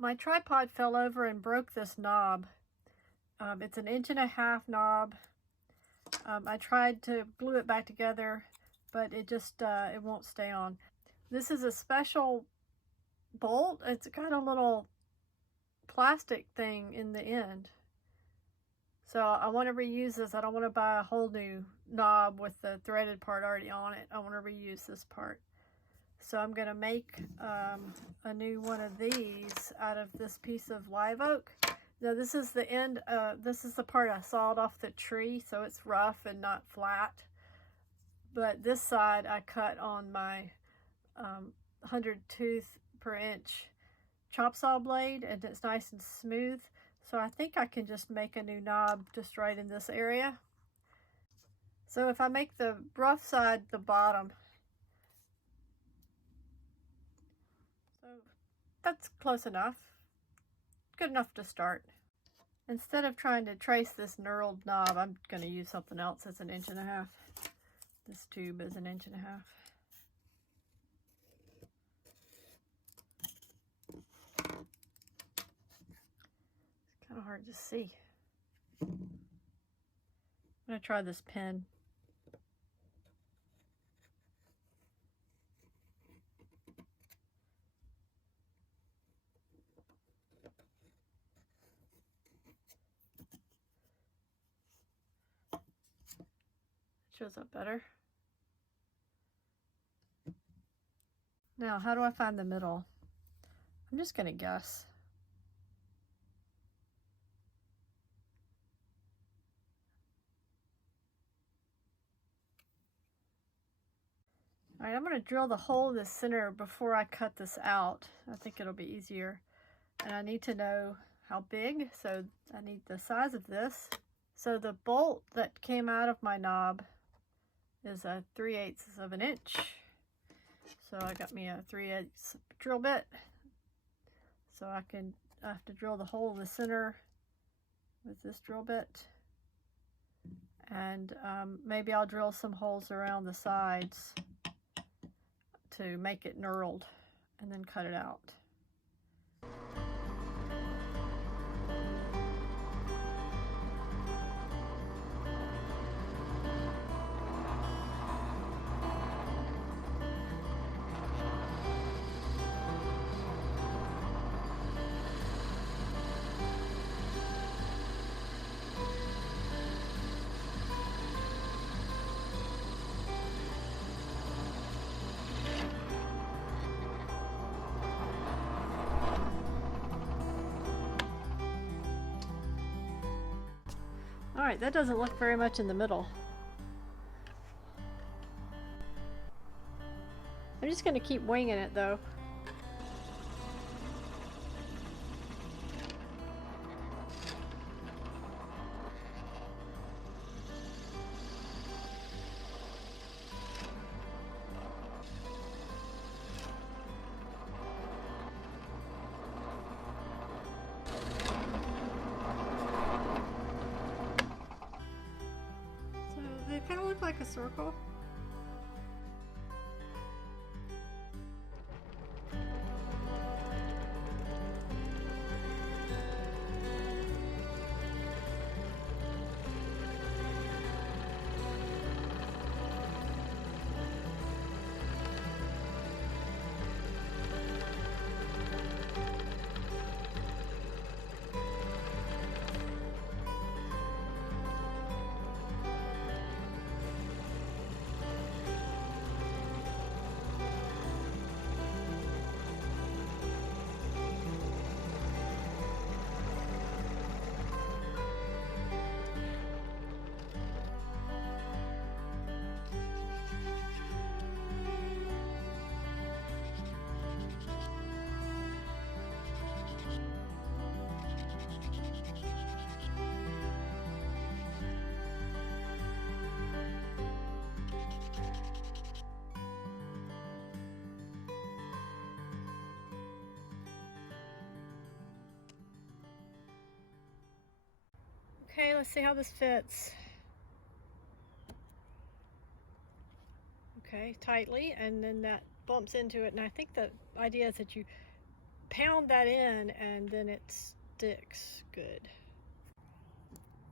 My tripod fell over and broke this knob. It's an 1.5 inch knob. I tried to glue it back together, but it just it won't stay on. This is a special bolt. It's got a little plastic thing in the end. So I want to reuse this. I don't want to buy a whole new knob with the threaded part already on it. I want to reuse this part. So I'm going to make a new one of these out of this piece of live oak. Now this is the end, this is the part I sawed off the tree, so it's rough and not flat. But this side I cut on my 100 tooth per inch chop saw blade, and it's nice and smooth. So I think I can just make a new knob just right in this area. So if I make the rough side the bottom, so that's close enough. Good enough to start. Instead of trying to trace this knurled knob, I'm going to use something else that's 1.5 inches. This tube is 1.5 inches. It's kind of hard to see. I'm going to try this pen. Shows up better. Now, how do I find the middle? I'm just going to guess. All right, I'm going to drill the hole in the center before I cut this out. I think it'll be easier. And I need to know how big, so I need the size of this. So the bolt that came out of my knob is a 3/8 of an inch. So I got me a 3/8 drill bit. So I have to drill the hole in the center with this drill bit. And maybe I'll drill some holes around the sides to make it knurled and then cut it out. All right, that doesn't look very much in the middle. I'm just going to keep winging it though. So they kind of look like a circle. Okay, let's see how this fits. Okay, tightly, and then that bumps into it, and I think the idea is that you pound that in and then it sticks good.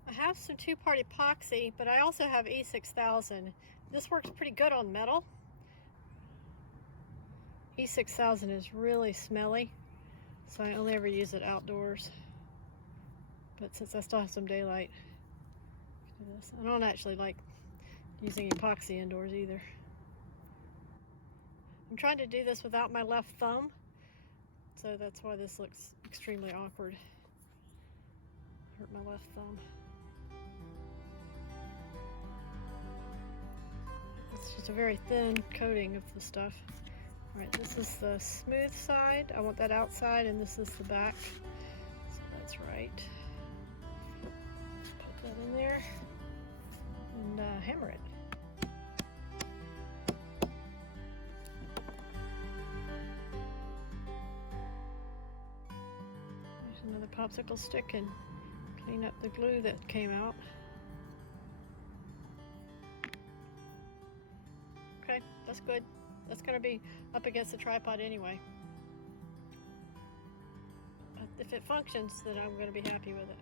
I have some two-part epoxy, but I also have E6000. This works pretty good on metal. E6000 is really smelly, so I only ever use it outdoors. But since I still have some daylight, I don't actually like using epoxy indoors either. I'm trying to do this without my left thumb, so that's why this looks extremely awkward. Hurt my left thumb. It's just a very thin coating of the stuff. Alright, this is the smooth side. I want that outside, and this is the back. So that's right. Just put that in there and hammer it. There's another popsicle stick, and clean up the glue that came out. Okay, that's good. That's going to be up against the tripod anyway. If it functions, then I'm going to be happy with it.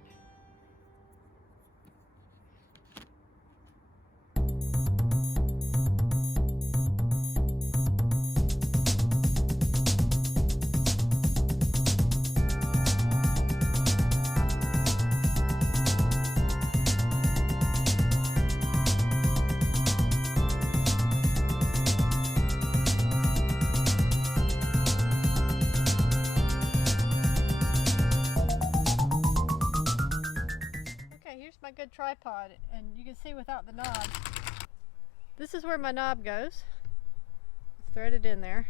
My good tripod, and you can see without the knob. This is where my knob goes. It's threaded in there.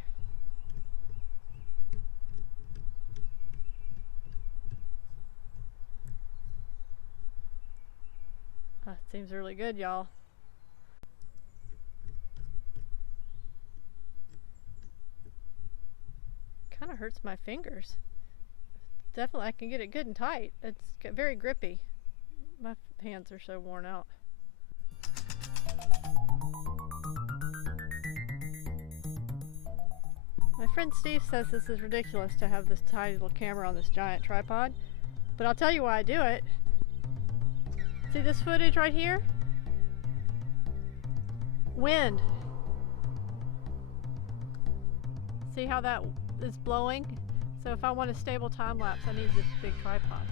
That seems really good, y'all. Kind of hurts my fingers. Definitely I can get it good and tight. It's very grippy. My hands are so worn out. My friend Steve says this is ridiculous to have this tiny little camera on this giant tripod, but I'll tell you why I do it. See this footage right here? Wind. See how that is blowing? So if I want a stable time lapse, I need this big tripod.